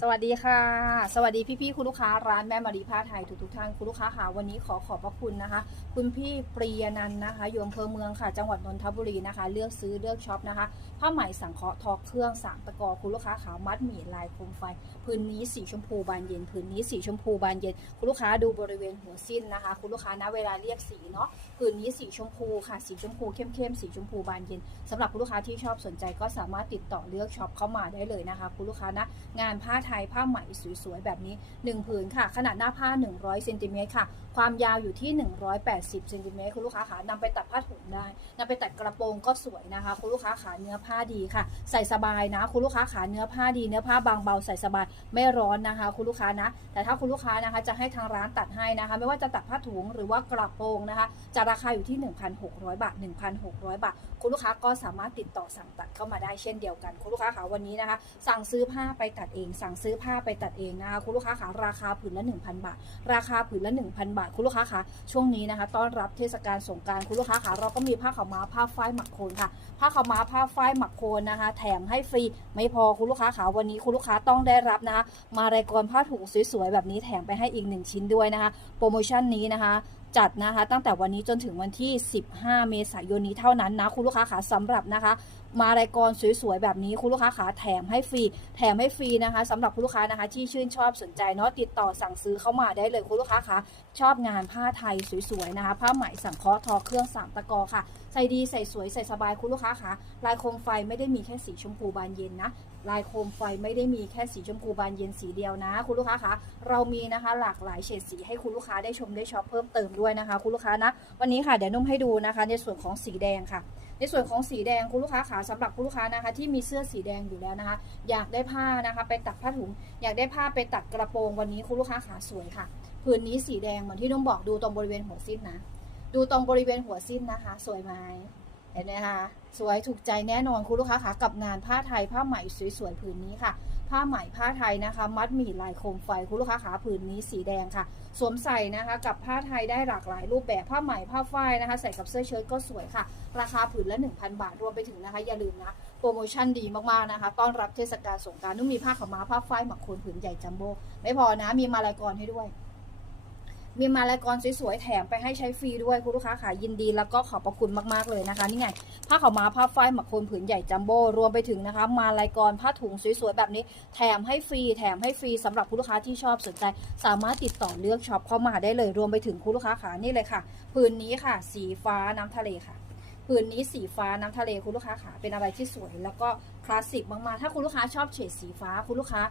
สวัสดีค่ะ สวัสดีพี่ๆคุณลูกค้าร้านแม่มารีผ้าไทยทุกๆท่านคุณลูกค้าค่ะวันนี้ขอขอบพระคุณนะคะ คุณพี่ปรียนันนะคะอยู่อำเภอเมืองค่ะ จังหวัดนนทบุรีนะคะ เลือกซื้อเลือกช็อปนะคะ ผ้าไหมสังเคราะห์ทอเครื่องสามตะกอคุณลูกค้าขาวมัดหมี่ลายโคมไฟพื้นนี้สีชมพูบานเย็นพื้นนี้สีชมพูบานเย็น คุณลูกค้าดูบริเวณหัวสิ้นนะคะ คุณลูกค้านะเวลาเรียกสีเนาะพื้นนี้สีชมพูค่ะ สีชมพูเข้มๆสีชมพูบานเย็นสำหรับคุณลูกค้าที่ชอบสนใจก็สามารถติดต่อเลือกช็อปเข้ามาได้เลยนะคะ คุณลูกค้านะงานผ้าไทยผ้าไหมสวยๆ แบบนี้ 1 ผืนค่ะ ขนาดหน้าผ้า 100เซนติเมตรค่ะ ความยาวอยู่ที่ 180เซนติเมตรคุณลูกค้าขานำไปตัดผ้าถุงได้นำไปตัดกระโปรงก็สวยนะคะ คุณลูกค้าขาเนื้อผ้าดีค่ะ ใส่สบายนะ คุณลูกค้าขาเนื้อผ้าดี เนื้อผ้าบางเบาใส่สบายไม่ร้อนนะคะ คุณลูกค้านะ แต่ถ้าคุณลูกค้านะคะ จะให้ทางร้านตัดให้นะคะ ไม่ว่าจะตัดผ้าถุงหรือว่ากระโปรงนะคะ จะราคาอยู่ที่ 1,600 บาท 1,600 บาท คุณลูกค้าก็สามารถติดต่อสั่งตัดเข้ามาได้เช่นเดียวกัน คุณลูกค้าขาวันนี้นะคะ สั่งซื้อผ้าไปตัดเองสั่งซื้อผ้าไปตัดเองนะคะคุณลูกค้าขาราคาผืนละ 1,000 บาท ราคาผืนละ 1,000 บาท คุณลูกค้าคะช่วงนี้นะคะต้อนรับเทศกาลสงกรารคุณลูกค้าขาเราก็มีผ้าขาวม้าผ้าฝ้ายหมักโคนค่ะผ้าขาวม้าผ้าฝ้ายหมักโคนนะคะ แถมให้ฟรีไม่พอคุณลูกค้าขาวันนี้คุณลูกค้าต้องได้รับนะคะมารายกรผ้าถุงสวยๆแบบนี้แถมไปให้อีกหนึ่งชิ้นด้วยนะคะ โปรโมชั่นนี้นะคะ จัดนะคะ ตั้งแต่วันนี้จนถึงวันที่ 15 เมษายนนี้เท่านั้นนะ คุณลูกค้าขาสำหรับนะคะ มารายกรสวยๆแบบนี้คุณลูกค้าขาแถมให้ฟรี แถมให้ฟรีนะคะสำหรับคุณลูกค้านะคะที่ชื่นชอบสนใจเนาะติดต่อสั่งซื้อเข้ามาได้เลยคุณลูกค้าคะชอบงานผ้าไทยสวยๆนะคะ ผ้าไหมสังเคราะห์ทอเครื่องสามตะกอค่ะใส่ดีใส่สวยใส่สบายคุณลูกค้าคะลายโคมไฟไม่ได้มีแค่สีชมพูบานเย็นนะลายโคมไฟไม่ได้มีแค่สีชมพูบานเย็นสีเดียวนะ คุณลูกค้าคะเรามีนะคะหลากหลายเฉดสีให้คุณลูกค้าได้ชมได้ช็อปเพิ่มเติมด้วยนะคะคุณลูกค้านะ วันนี้ค่ะเดี๋ยวนุ่มให้ดูนะคะ ในส่วนของสีแดงค่ะ ในส่วนของสีแดงคุณลูกค้าขาสำหรับคุณลูกค้านะคะ ที่มีเสื้อสีแดงอยู่แล้วนะคะ อยากได้ผ้านะคะ ไปตัดผ้าถุง อยากได้ผ้าไปตัดกระโปรงวันนี้คุณลูกค้าขาสวยค่ะผืนนี้สีแดงเหมือนที่นุ่มบอกดูตรงบริเวณหัวสิ้นนะ ดูตรงบริเวณหัวสิ้นนะคะ สวยไหมเห็นไหมคะสวยถูกใจแน่นอนคุณลูกค้าขากับงานผ้าไทยผ้าไหมสวยๆผืนนี้ค่ะ ผ้าไหมผ้าไทยนะคะ มัดหมี่ลายโคมไฟคุณลูกค้าขาผืนนี้สีแดงค่ะ สวมใส่นะคะ กับผ้าไทยได้หลากหลายรูปแบบผ้าไหมผ้าฝ้ายนะคะ ใส่กับเสื้อเชิ้ตก็สวยค่ะ ราคาผืนละ 1,000 บาทรวมไปถึงนะคะ อย่าลืมนะ โปรโมชั่นดีมากๆนะคะ ต้อนรับเทศกาลสงกรารนุ่มมีผ้าขาวม้าผ้าฝ้ายหมักโคนผืนใหญ่จัมโบ้ไม่พอนะมีมาลายกรให้ด้วย มีมารายกรสวยๆแถมไปให้ใช้ฟรีด้วยคุณลูกค้าขายยินดีแล้วก็ขอบพระคุณมากๆเลยนะคะนี่ไงผ้าขาวม้าผ้าฝ้ายหมักโคนผืนใหญ่จัมโบ้รวมไปถึงนะคะ มารายกรผ้าถุงสวยๆแบบนี้ แถมให้ฟรีแถมให้ฟรีสำหรับคุณลูกค้าที่ชอบสนใจ สามารถติดต่อเลือกช็อปเข้ามาได้เลย รวมไปถึงคุณลูกค้าขานี่เลยค่ะผืนนี้ค่ะ สีฟ้าน้ำทะเลค่ะผืนนี้สีฟ้าน้ำทะเลคุณลูกค้าขาเป็นอะไรที่สวย แล้วก็คลาสสิกมากๆถ้าคุณลูกค้าชอบเฉดสีฟ้าคุณลูกค้า